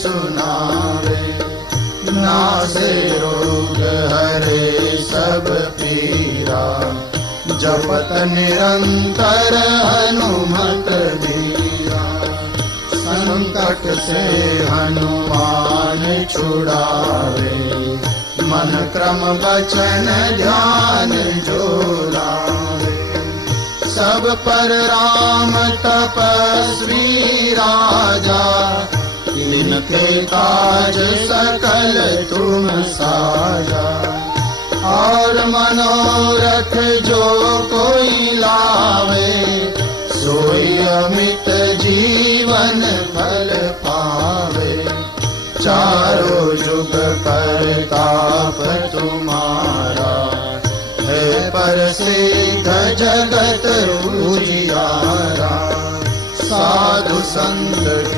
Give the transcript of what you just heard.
सुनावे। नासे रोग हरे सब पीरा, जपत निरंतर हनुमत धीरा। संकट से हनुमान छुड़ावे, मन क्रम वचन ध्यान जो लावे। सब पर राम तपस्वी राजा, तिनके काज सकल तुम साजा। और मनोरथ जो कोई लावे, सोई अमित जीवन फल पावे। चारों जुग परताप तुम्हारा, है परसिद्ध जगत उजियारा। साधु संत